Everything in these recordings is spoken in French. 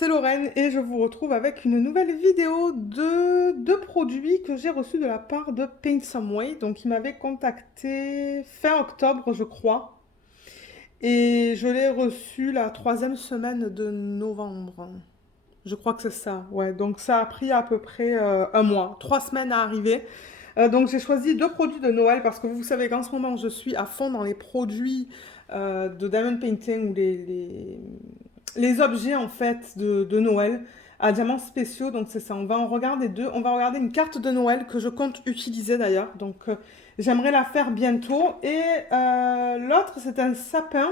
c'est Lorraine et je vous retrouve avec une nouvelle vidéo de deux produits que j'ai reçus de la part de Paint Some Way. Donc, ils m'avaient contacté fin octobre, je crois, et je l'ai reçu la troisième semaine de novembre. Je crois que c'est ça, ouais. Donc, ça a pris à peu près un mois, 3 semaines à arriver. Donc, j'ai choisi deux produits de Noël parce que vous savez qu'en ce moment, je suis à fond dans les produits de diamond painting ou les objets en fait de Noël à diamants spéciaux. Donc c'est ça, on va en regarder deux. On va regarder une carte de Noël que je compte utiliser d'ailleurs. Donc j'aimerais la faire bientôt. Et l'autre c'est un sapin.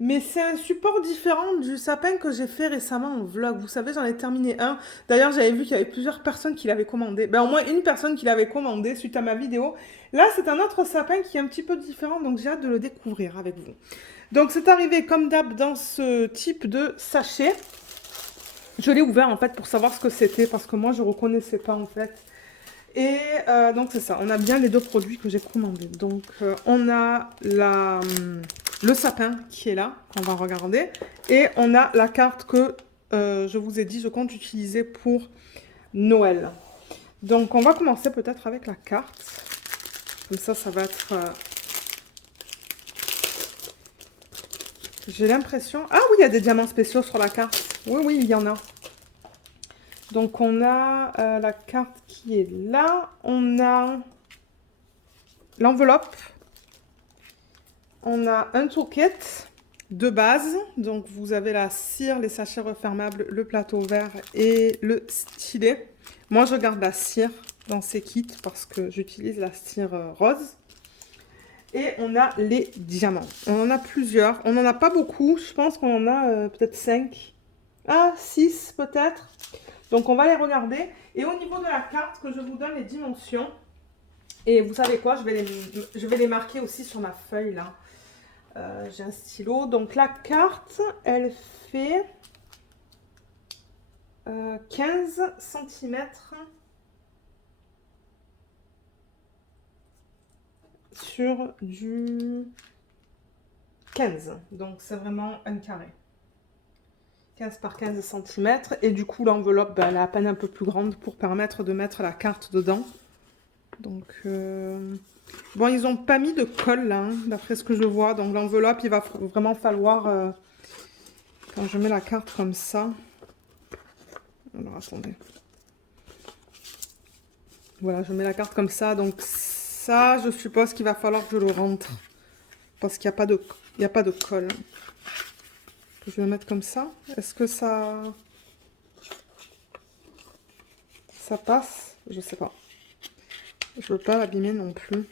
Mais c'est un support différent du sapin que j'ai fait récemment en vlog. Vous savez, j'en ai terminé un. D'ailleurs, j'avais vu qu'il y avait plusieurs personnes qui l'avaient commandé. Ben, au moins une personne qui l'avait commandé suite à ma vidéo. Là, c'est un autre sapin qui est un petit peu différent, donc j'ai hâte de le découvrir avec vous. Donc, c'est arrivé comme d'hab dans ce type de sachet. Je l'ai ouvert en fait pour savoir ce que c'était parce que moi, je ne reconnaissais pas en fait. Et donc c'est ça, on a bien les deux produits que j'ai commandés. Donc on a le sapin qui est là, qu'on va regarder. Et on a la carte que je vous ai dit, je compte utiliser pour Noël. Donc on va commencer peut-être avec la carte. Comme ça va être... J'ai l'impression... Ah oui, il y a des diamants spéciaux sur la carte. Oui, oui, il y en a. Donc on a la carte qui est là. On a l'enveloppe. On a un toolkit de base. Donc vous avez la cire, les sachets refermables, le plateau vert et le stylet. Moi je garde la cire dans ces kits parce que j'utilise la cire rose. Et on a les diamants. On en a plusieurs. On n'en a pas beaucoup. Je pense qu'on en a peut-être 5. Ah, 6 peut-être. Donc on va les regarder. Et au niveau de la carte, que je vous donne les dimensions. Et vous savez quoi, je vais les marquer aussi sur ma feuille là. J'ai un stylo. Donc la carte, elle fait 15 cm sur du 15. Donc c'est vraiment un carré. 15 par 15 cm. Et du coup l'enveloppe, elle est à peine un peu plus grande pour permettre de mettre la carte dedans. Donc bon, ils n'ont pas mis de colle là, hein, d'après ce que je vois. Donc l'enveloppe, il va vraiment falloir, quand je mets la carte comme ça. Alors attendez. Voilà, je mets la carte comme ça. Donc ça, je suppose qu'il va falloir que je le rentre. Parce qu'il n'y a pas de colle. Je vais le mettre comme ça. Est-ce que ça passe? Je sais pas. Je veux pas l'abîmer non plus.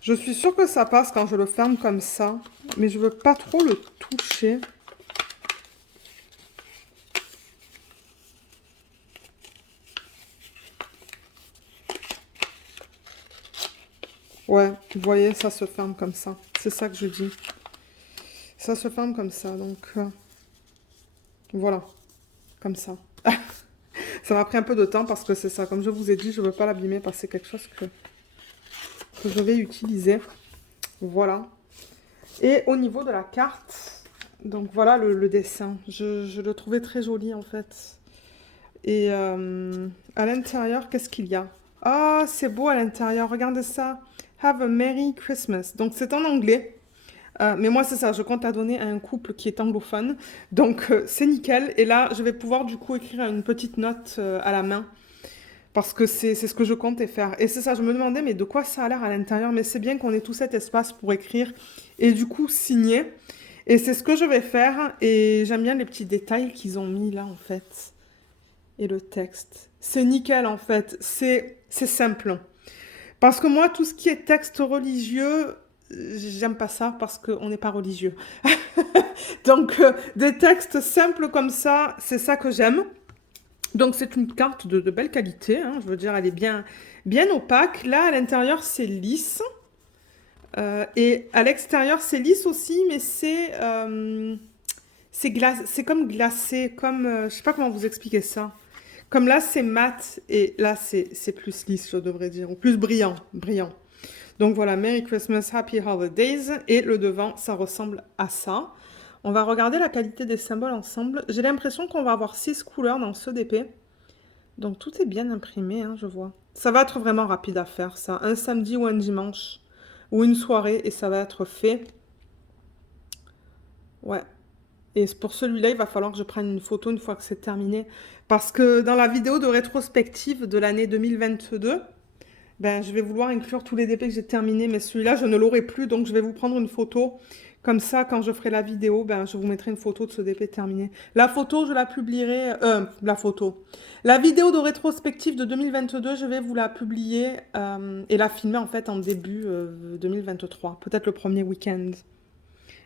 Je suis sûre que ça passe quand je le ferme comme ça. Mais je veux pas trop le toucher. Ouais, vous voyez, ça se ferme comme ça. C'est ça que je dis. Ça se ferme comme ça, donc voilà, comme ça. Ça m'a pris un peu de temps parce que c'est ça. Comme je vous ai dit, je ne veux pas l'abîmer parce que c'est quelque chose que je vais utiliser. Voilà. Et au niveau de la carte, donc voilà le dessin. Je le trouvais très joli en fait. Et à l'intérieur, qu'est-ce qu'il y a? Ah, c'est beau à l'intérieur. Regardez ça. Have a Merry Christmas. Donc c'est en anglais. Mais moi, c'est ça, je compte la donner à un couple qui est anglophone. Donc, c'est nickel. Et là, je vais pouvoir du coup écrire une petite note à la main. Parce que c'est ce que je comptais faire. Et c'est ça, je me demandais, mais de quoi ça a l'air à l'intérieur? Mais c'est bien qu'on ait tout cet espace pour écrire et du coup signer. Et c'est ce que je vais faire. Et j'aime bien les petits détails qu'ils ont mis là, en fait. Et le texte. C'est nickel, en fait. C'est simple. Parce que moi, tout ce qui est texte religieux, j'aime pas ça parce qu'on n'est pas religieux. Donc, des textes simples comme ça, c'est ça que j'aime. Donc, c'est une carte de belle qualité, hein, je veux dire, elle est bien opaque. Là, à l'intérieur, c'est lisse. Et à l'extérieur, c'est lisse aussi, mais c'est comme glacé, comme... je sais pas comment vous expliquer ça. Comme là, c'est mat, et là, c'est plus lisse, je devrais dire, ou plus brillant. Donc voilà, Merry Christmas, Happy Holidays. Et le devant, ça ressemble à ça. On va regarder la qualité des symboles ensemble. J'ai l'impression qu'on va avoir 6 couleurs dans ce DP. Donc tout est bien imprimé, hein, je vois. Ça va être vraiment rapide à faire, ça. Un samedi ou un dimanche. Ou une soirée et ça va être fait. Ouais. Et pour celui-là, il va falloir que je prenne une photo une fois que c'est terminé. Parce que dans la vidéo de rétrospective de l'année 2022, ben, je vais vouloir inclure tous les DP que j'ai terminés. Mais celui-là, je ne l'aurai plus. Donc, je vais vous prendre une photo. Comme ça, quand je ferai la vidéo, ben, je vous mettrai une photo de ce DP terminé. La photo, je la publierai... la photo. La vidéo de rétrospective de 2022, je vais vous la publier et la filmer en fait en début 2023. Peut-être le premier week-end.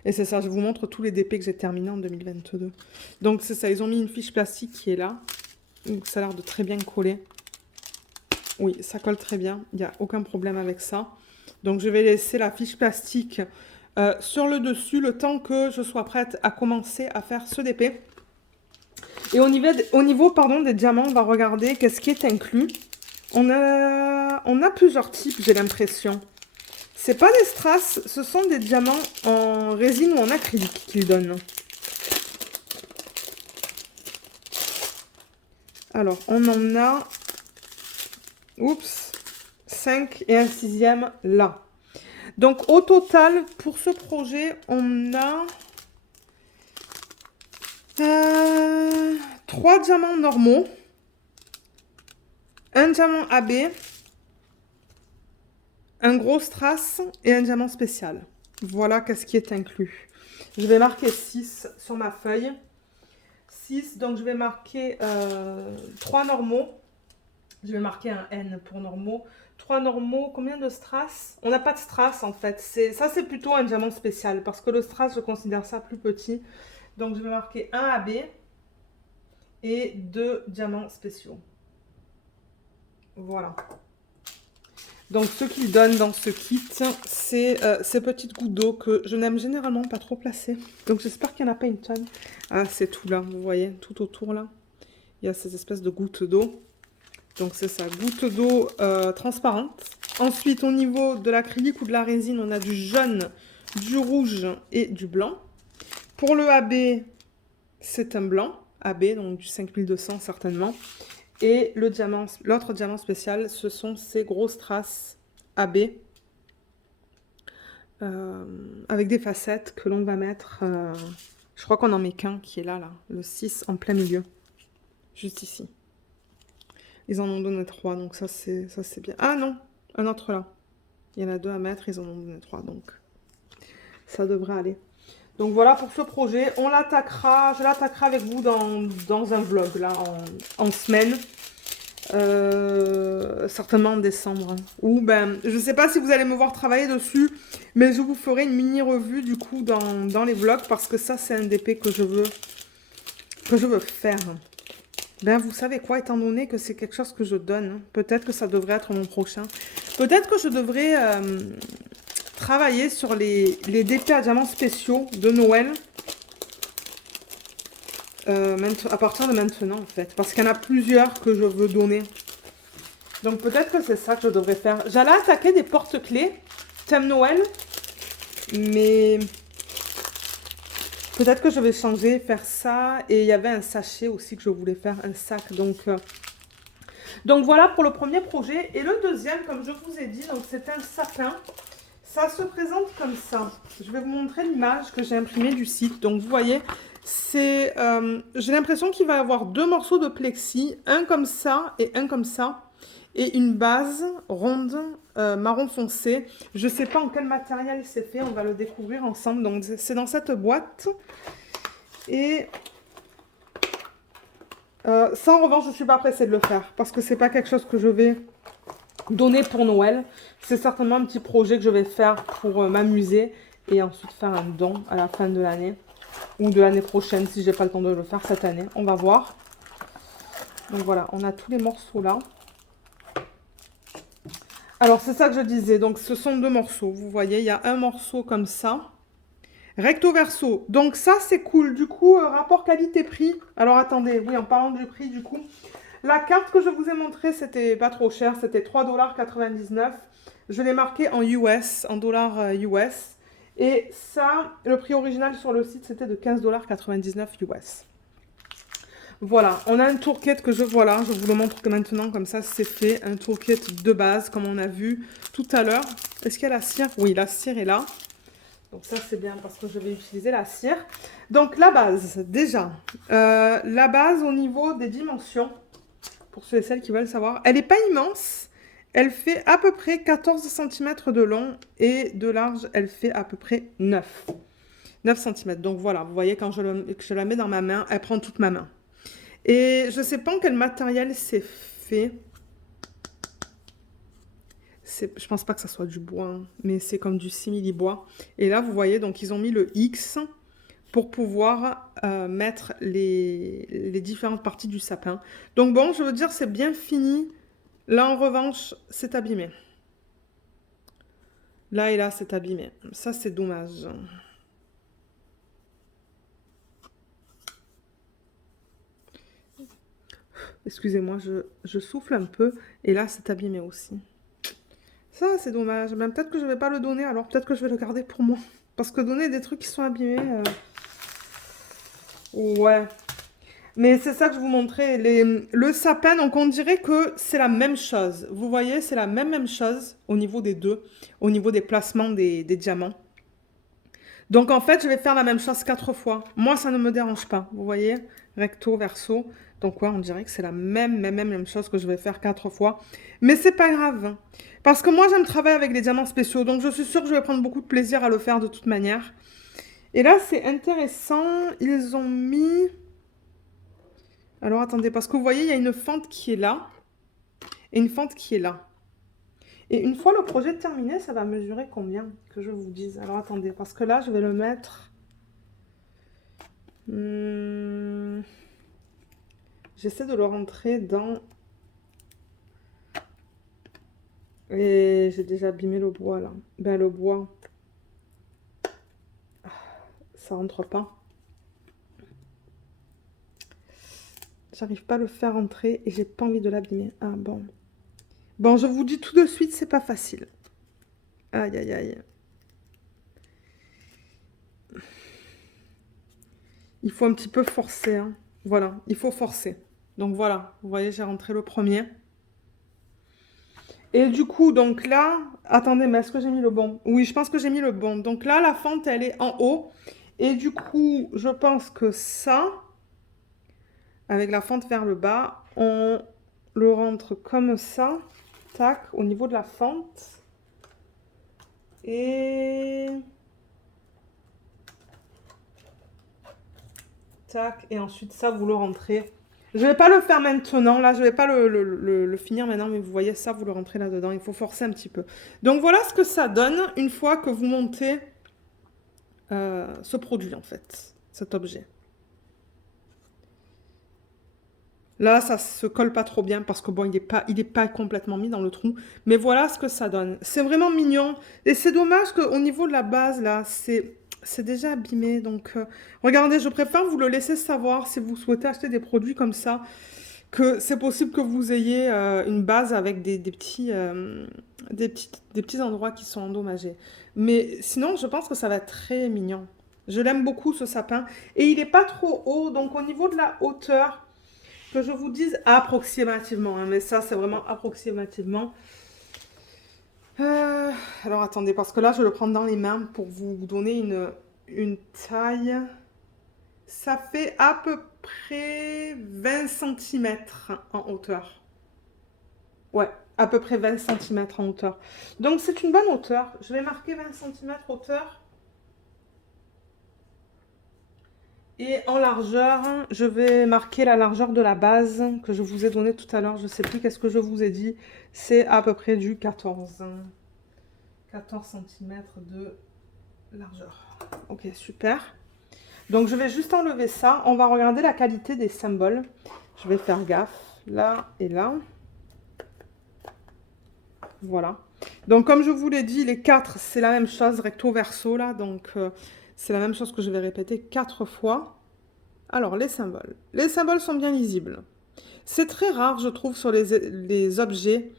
Et c'est ça, je vous montre tous les DP que j'ai terminés en 2022. Donc c'est ça, ils ont mis une fiche plastique qui est là. Donc ça a l'air de très bien coller. Oui, ça colle très bien, il n'y a aucun problème avec ça. Donc je vais laisser la fiche plastique sur le dessus le temps que je sois prête à commencer à faire ce DP. Et au niveau pardon, des diamants, on va regarder qu'est-ce qui est inclus. On a plusieurs types, j'ai l'impression. C'est pas des strass, ce sont des diamants en résine ou en acrylique qu'ils donnent. Alors, on en a... Oups, 5 et un sixième là. Donc, au total, pour ce projet, on a 3 diamants normaux, un diamant AB, un gros strass et un diamant spécial. Voilà qu'est-ce qui est inclus. Je vais marquer 6 sur ma feuille. 6, donc je vais marquer 3 normaux. Je vais marquer un N pour normaux. 3 normaux, combien de strass? On n'a pas de strass en fait. Ça c'est plutôt un diamant spécial parce que le strass je considère ça plus petit. Donc je vais marquer un AB et 2 diamants spéciaux. Voilà. Donc ce qu'ils donnent dans ce kit, c'est ces petites gouttes d'eau que je n'aime généralement pas trop placer. Donc j'espère qu'il n'y en a pas une tonne. Ah, c'est tout là, vous voyez, tout autour là. Il y a ces espèces de gouttes d'eau. Donc c'est ça, gouttes d'eau transparente. Ensuite, au niveau de l'acrylique ou de la résine, on a du jaune, du rouge et du blanc. Pour le AB, c'est un blanc, AB, donc du 5200 certainement. Et l'autre diamant spécial, ce sont ces gros strass AB avec des facettes que l'on va mettre. Je crois qu'on en met qu'un qui est là, le 6 en plein milieu, juste ici. Ils en ont donné 3, donc ça c'est bien. Ah non, un autre là. Il y en a 2 à mettre, ils en ont donné 3, donc ça devrait aller. Donc voilà pour ce projet. Je l'attaquerai avec vous dans un vlog là, en semaine. Certainement en décembre. Ou ben, je sais pas si vous allez me voir travailler dessus, mais je vous ferai une mini revue du coup dans les vlogs parce que ça c'est un DP que je veux faire. Ben vous savez quoi, étant donné que c'est quelque chose que je donne, peut-être que ça devrait être mon prochain. Peut-être que je devrais travailler sur les DP à diamants spéciaux de Noël. À partir de maintenant en fait, parce qu'il y en a plusieurs que je veux donner. Donc peut-être que c'est ça que je devrais faire. J'allais attaquer des porte-clés thème Noël, mais peut-être que je vais changer, faire ça. Et il y avait un sachet aussi que je voulais faire, un sac. Donc voilà pour le premier projet. Et le deuxième, comme je vous ai dit, donc c'est un sapin. Ça se présente comme ça. Je vais vous montrer l'image que j'ai imprimée du site. Donc vous voyez, j'ai l'impression qu'il va y avoir 2 morceaux de plexi, un comme ça et un comme ça, et une base ronde marron foncé. Je ne sais pas en quel matériel c'est fait, on va le découvrir ensemble. Donc c'est dans cette boîte. Et ça en revanche, je ne suis pas pressée de le faire, parce que c'est pas quelque chose que je vais donner pour Noël. C'est certainement un petit projet que je vais faire pour m'amuser et ensuite faire un don à la fin de l'année. Ou de l'année prochaine si j'ai pas le temps de le faire cette année. On va voir. Donc voilà, on a tous les morceaux là. Alors c'est ça que je disais. Donc ce sont 2 morceaux. Vous voyez, il y a un morceau comme ça. Recto verso. Donc ça c'est cool. Du coup, rapport qualité-prix. Alors attendez, oui, en parlant du prix du coup. La carte que je vous ai montrée, c'était pas trop cher. C'était 3,99 $. Je l'ai marqué en US, en dollars US. Et ça, le prix original sur le site, c'était de 15,99 $ US. Voilà, on a un toolkit que voilà, je vous le montre que maintenant, comme ça, c'est fait. Un toolkit de base, comme on a vu tout à l'heure. Est-ce qu'il y a la cire? Oui, la cire est là. Donc ça, c'est bien parce que je vais utiliser la cire. Donc la base, déjà. La base au niveau des dimensions, pour ceux et celles qui veulent savoir, elle n'est pas immense. Elle fait à peu près 14 cm de long et de large, elle fait à peu près 9 cm. Donc voilà, vous voyez, quand je la mets dans ma main, elle prend toute ma main. Et je ne sais pas en quel matériel c'est fait. Je pense pas que ça soit du bois, hein, mais c'est comme du simili-bois. Et là, vous voyez, donc ils ont mis le X pour pouvoir mettre les différentes parties du sapin. Donc bon, je veux dire, c'est bien fini. Là, en revanche, c'est abîmé. Là et là, c'est abîmé. Ça, c'est dommage. Excusez-moi, je souffle un peu. Et là, c'est abîmé aussi. Ça, c'est dommage. Ben, peut-être que je vais pas le donner, alors peut-être que je vais le garder pour moi. Parce que donner des trucs qui sont abîmés... Ouais. Mais c'est ça que je vous montrais. Le sapin, donc on dirait que c'est la même chose. Vous voyez, c'est la même chose au niveau des deux. Au niveau des placements des diamants. Donc en fait, je vais faire la même chose 4 fois. Moi, ça ne me dérange pas. Vous voyez, recto, verso. Donc ouais, on dirait que c'est la même chose que je vais faire 4 fois. Mais c'est pas grave. Parce que moi, j'aime travailler avec les diamants spéciaux. Donc je suis sûre que je vais prendre beaucoup de plaisir à le faire de toute manière. Et là, c'est intéressant. Ils ont mis... Alors attendez, parce que vous voyez, il y a une fente qui est là. Et une fente qui est là. Et une fois le projet terminé, ça va mesurer combien? Que je vous dise. Alors attendez, parce que là, je vais le mettre... J'essaie de le rentrer dans... Et j'ai déjà abîmé le bois, là. Ben, le bois... Ça rentre pas. J'arrive pas à le faire rentrer et j'ai pas envie de l'abîmer. Ah bon. Bon, je vous dis tout de suite, c'est pas facile. Aïe, aïe, aïe. Il faut un petit peu forcer, hein. Voilà, il faut forcer. Donc voilà, vous voyez, j'ai rentré le premier. Et du coup, donc là... Attendez, mais est-ce que j'ai mis le bon? Oui, je pense que j'ai mis le bon. Donc là, la fente, elle est en haut. Et du coup, je pense que ça, avec la fente vers le bas, on le rentre comme ça. Tac, au niveau de la fente. Et... Tac, et ensuite ça, vous le rentrez. Je vais pas le faire maintenant, là, je vais pas le finir maintenant, mais vous voyez ça, vous le rentrez là-dedans. Il faut forcer un petit peu. Donc voilà ce que ça donne une fois que vous montez ce produit, en fait, cet objet. Là, ça se colle pas trop bien parce que bon, il est pas complètement mis dans le trou. Mais voilà ce que ça donne. C'est vraiment mignon. Et c'est dommage qu'au niveau de la base, là, c'est déjà abîmé. Donc, regardez, je préfère vous le laisser savoir si vous souhaitez acheter des produits comme ça, que c'est possible que vous ayez une base avec des petits endroits qui sont endommagés. Mais sinon, je pense que ça va être très mignon. Je l'aime beaucoup, ce sapin. Et il n'est pas trop haut. Donc, au niveau de la hauteur... Que je vous dise approximativement, hein, mais ça c'est vraiment approximativement. Alors attendez, parce que là je vais le prendre dans les mains pour vous donner une taille. Ça fait à peu près 20 cm en hauteur. Ouais, à peu près 20 cm en hauteur. Donc c'est une bonne hauteur. Je vais marquer 20 cm hauteur. Et en largeur, je vais marquer la largeur de la base que je vous ai donnée tout à l'heure. Je ne sais plus qu'est-ce que je vous ai dit. C'est à peu près du 14 cm de largeur. Ok, super. Donc je vais juste enlever ça. On va regarder la qualité des symboles. Je vais faire gaffe. Là et là. Voilà. Donc comme je vous l'ai dit, les 4, c'est la même chose, recto verso là. Donc c'est la même chose que je vais répéter 4 fois. Alors, les symboles. Les symboles sont bien lisibles. C'est très rare, je trouve, sur les objets,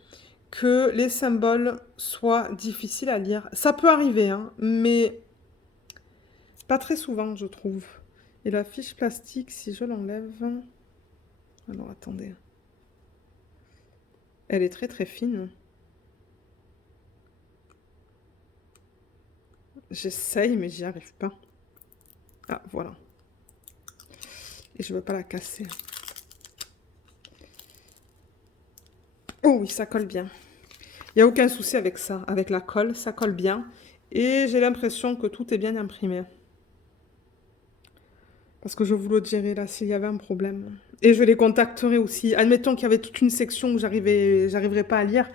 que les symboles soient difficiles à lire. Ça peut arriver, hein, mais Pas très souvent, je trouve. Et la fiche plastique, si je l'enlève... Alors, attendez. Elle est très très fine. J'essaye, mais j'y arrive pas. Ah, voilà. Et je veux pas la casser. Oh oui, ça colle bien. Il n'y a aucun souci avec ça. Avec la colle, ça colle bien. Et j'ai l'impression que tout est bien imprimé. Parce que je vous le dirai là s'il y avait un problème. Et je les contacterai aussi. Admettons qu'il y avait toute une section où j'arriverais pas à lire.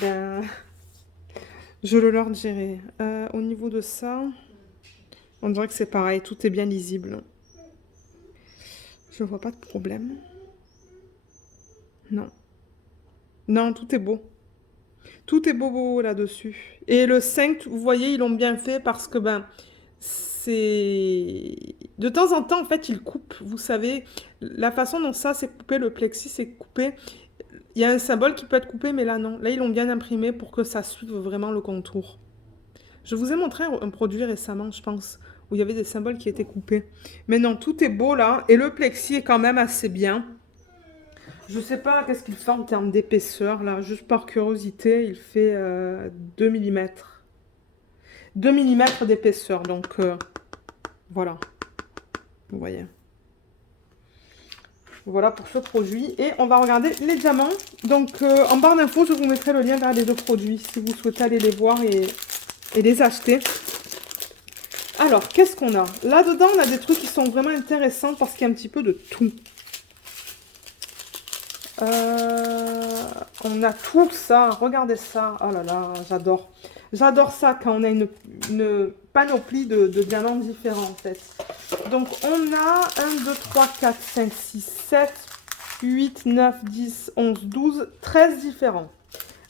Ben, je le leur dirai. Au niveau de ça, on dirait que c'est pareil. Tout est bien lisible. Je vois pas de problème. Non. Non, tout est beau. Tout est beau, beau là-dessus. Et le 5, vous voyez, ils l'ont bien fait parce que, ben, c'est... De temps en temps, en fait, ils coupent. Vous savez, la façon dont ça s'est coupé, le plexi s'est coupé, il y a un symbole qui peut être coupé, mais là, non. Là, ils l'ont bien imprimé pour que ça suive vraiment le contour. Je vous ai montré un produit récemment, je pense, où il y avait des symboles qui étaient coupés. Mais non, tout est beau, là. Et le plexi est quand même assez bien. Je sais pas qu'est-ce qu'il fait en termes d'épaisseur, là. Juste par curiosité, il fait 2 mm. 2 mm d'épaisseur, donc voilà. Vous voyez. Voilà pour ce produit. Et on va regarder les diamants. Donc en barre d'infos, je vous mettrai le lien vers les deux produits si vous souhaitez aller les voir et les acheter. Alors, qu'est-ce qu'on a? Là-dedans, on a des trucs qui sont vraiment intéressants parce qu'il y a un petit peu de tout. On a tout ça, regardez ça, oh là là, j'adore. J'adore ça quand on a une panoplie de diamants différents en fait. Donc on a 1, 2, 3, 4, 5, 6, 7, 8, 9, 10, 11, 12, 13 différents.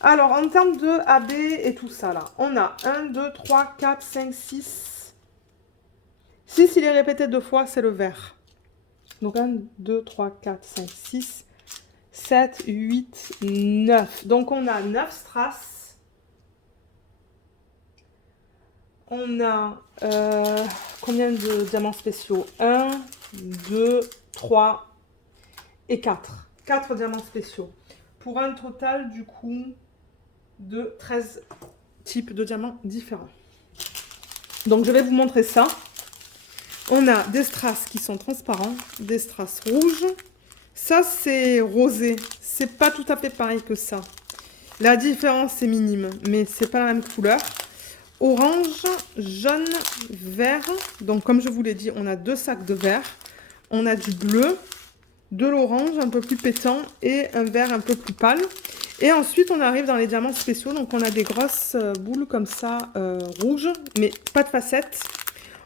Alors en termes de AB et tout ça là, on a 1, 2, 3, 4, 5, 6. 6 il est répété 2 fois, c'est le vert. Donc 1, 2, 3, 4, 5, 6. 7, 8, 9. Donc, on a 9 strass. On a combien de diamants spéciaux? 1, 2, 3 et 4. 4 diamants spéciaux. Pour un total, du coup, de 13 types de diamants différents. Donc, je vais vous montrer ça. On a des strass qui sont transparents, des strass rouges. Ça, c'est rosé. C'est pas tout à fait pareil que ça. La différence est minime, mais c'est pas la même couleur. Orange, jaune, vert. Donc, comme je vous l'ai dit, on a 2 sacs de vert. On a du bleu, de l'orange un peu plus pétant et un vert un peu plus pâle. Et ensuite, on arrive dans les diamants spéciaux. Donc, on a des grosses boules comme ça, rouges, mais pas de facettes.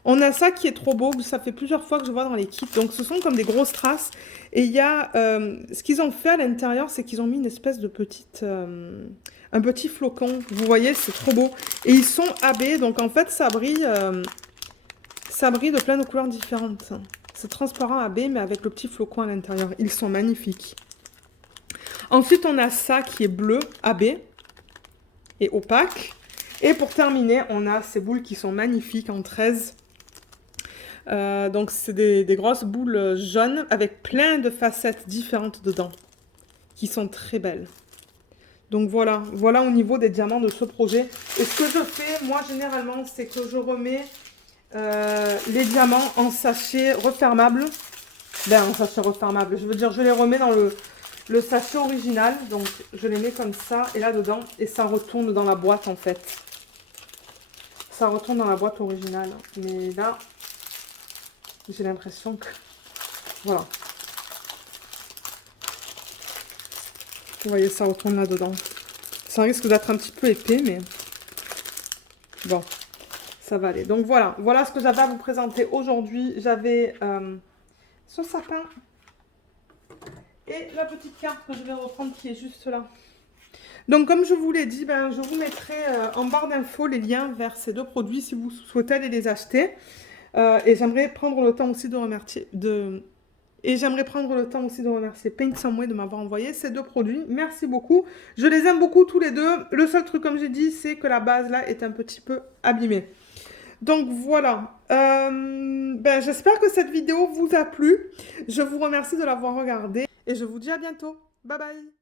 On a ça qui est trop beau, ça fait plusieurs fois que je vois dans les kits. Donc ce sont comme des grosses traces. Et il y a, ce qu'ils ont fait à l'intérieur, c'est qu'ils ont mis une espèce de petite, un petit flocon. Vous voyez, c'est trop beau. Et ils sont AB, donc en fait ça brille de plein de couleurs différentes. C'est transparent AB, mais avec le petit flocon à l'intérieur. Ils sont magnifiques. Ensuite, on a ça qui est bleu AB et opaque. Et pour terminer, on a ces boules qui sont magnifiques en 13. Donc c'est des grosses boules jaunes avec plein de facettes différentes dedans qui sont très belles. Donc voilà au niveau des diamants de ce projet. Et ce que je fais moi généralement, c'est que je remets les diamants en sachet refermable. Ben en sachet refermable, je veux dire je les remets dans le sachet original. Donc je les mets comme ça et là dedans et ça retourne dans la boîte en fait. Ça retourne dans la boîte originale. Mais là... j'ai l'impression que... voilà. Vous voyez, ça retourne là-dedans. Ça risque d'être un petit peu épais, mais... bon, ça va aller. Donc voilà, voilà ce que j'avais à vous présenter aujourd'hui. J'avais ce sapin et la petite carte que je vais reprendre qui est juste là. Donc comme je vous l'ai dit, ben, je vous mettrai en barre d'infos les liens vers ces deux produits si vous souhaitez aller les acheter. Et j'aimerais prendre le temps aussi de remercier Paint Some Way de m'avoir envoyé ces deux produits. Merci beaucoup. Je les aime beaucoup tous les deux. Le seul truc, comme j'ai dit, c'est que la base là est un petit peu abîmée. Donc voilà. Ben, j'espère que cette vidéo vous a plu. Je vous remercie de l'avoir regardée et je vous dis à bientôt. Bye bye.